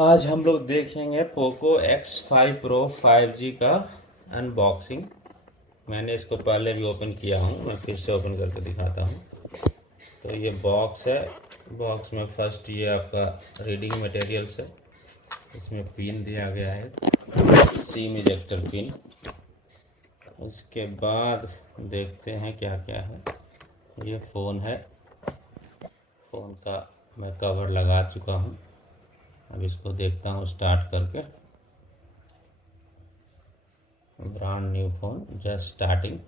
आज हम लोग देखेंगे पोको X5 Pro 5G का अनबॉक्सिंग। मैंने इसको पहले भी ओपन किया हूँ, मैं फिर से ओपन करके दिखाता हूँ। तो ये बॉक्स है। बॉक्स में फर्स्ट ये आपका रीडिंग मटेरियल्स है। इसमें पिन दिया गया है, सिम इजेक्टर पिन। उसके बाद देखते हैं क्या क्या है। ये फ़ोन है, फ़ोन का मैं कवर लगा चुका हूँ। अब इसको देखता हूँ स्टार्ट करके। Brand new phone, just starting.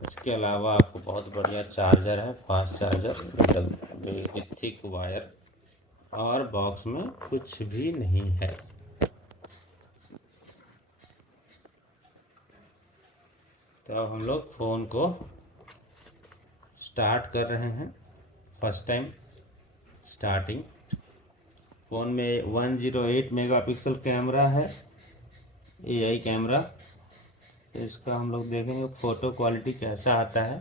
इसके अलावा आपको बहुत बढ़िया चार्जर है, fast charger with thick wire. और बॉक्स में कुछ भी नहीं है। तो अब हम लोग फ़ोन को स्टार्ट कर रहे हैं। First time starting. फ़ोन में 108 मेगापिक्सल कैमरा है, एआई कैमरा। तो इसका हम लोग देखेंगे फ़ोटो क्वालिटी कैसा आता है।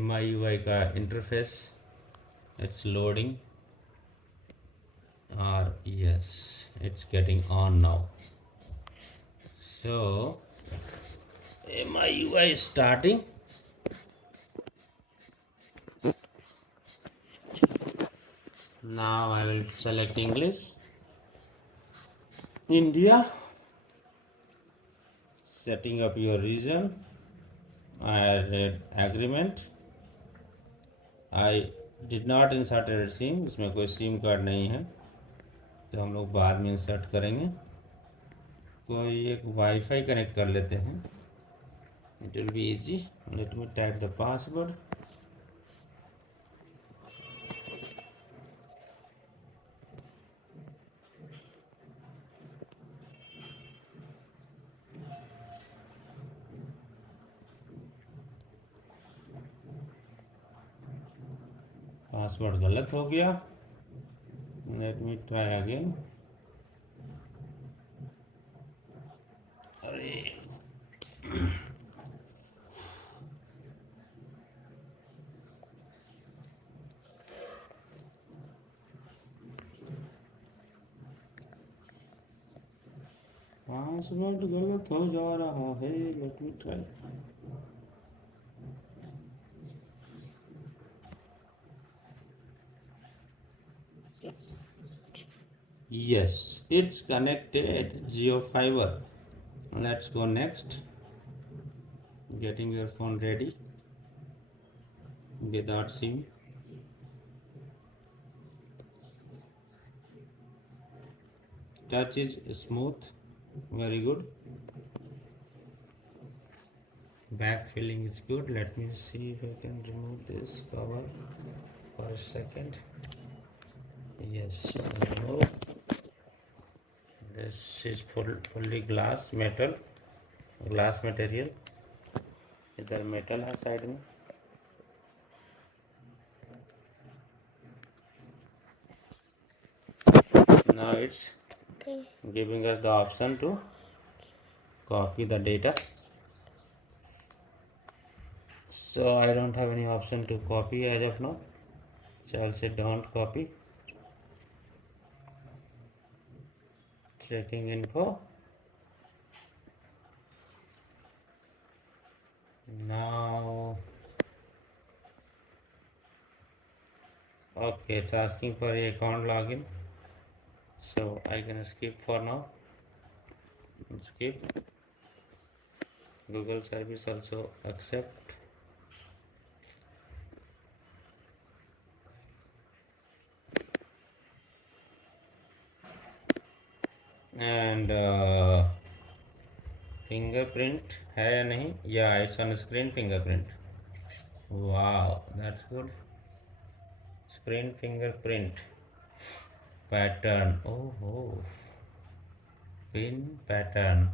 MIUI का इंटरफेस, इट्स लोडिंग। और yes, it's getting on now. So MIUI is starting. Now I will select English. India. Setting up your region. I read agreement. I did not insert a SIM. इसमें कोई SIM card नहीं है, तो हम लोग बाद में इंसर्ट करेंगे। कोई एक वाईफाई कनेक्ट कर लेते हैं, it will be easy. Let me type the password. Password गलत हो गया। Let me try again. अरे पासवर्ड गलत हो जा रहा है। Let me try. Yes, it's connected Geo Fiber. Let's go next. Getting your phone ready without SIM. Touch is smooth, very good. Back filling is good. Let me see if I can remove this cover for a second. Yes, remove. This is fully glass material. इधर metal है side में। Now it's giving us the option to copy the data. So I don't have any option to copy as of now, so I'll say don't copy. Tracking info. Now okay, it's asking for a account login, so I can skip for now. Skip. Google service also accept. And fingerprint है या नहीं? Yeah, it's on screen fingerprint. Wow, that's good. Screen fingerprint pattern. Oh, pin pattern.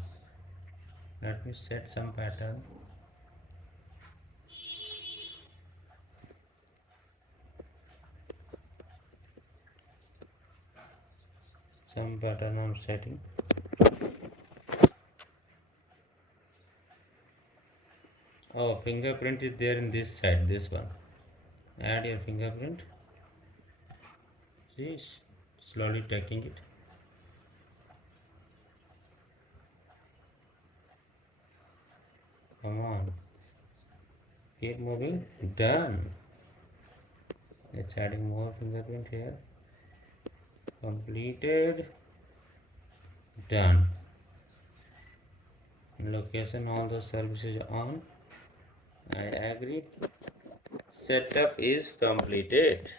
Let me set some pattern. Some pattern I'm setting. Oh, fingerprint is there in this side, this one. Add your fingerprint. Jeez. Slowly taking it. Come on. Keep moving. Done. It's adding more fingerprint here. Completed. Done. Location, all the services on. I agree. Setup is completed.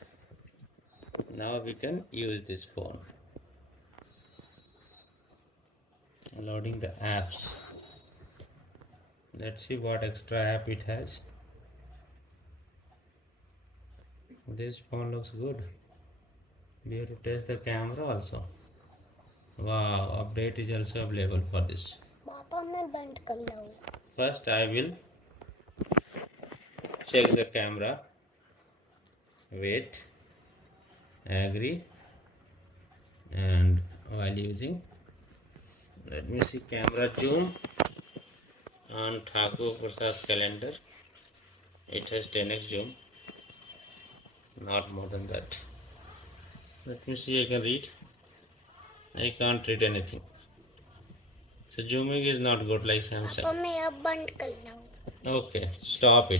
Now we can use this phone. Loading the apps. Let's see what extra app it has. This phone looks good. We have to test the camera also. Wow, update is also available for this. First I will check the camera. Wait. Agree. And while using, let me see camera zoom on Thakur Prasad calendar. It has 10x zoom, not more than that. Let me see, I can read. I can't read anything. So zooming is not good like Samsung. तो मैं अब बंद कर लूँ. Okay, stop it.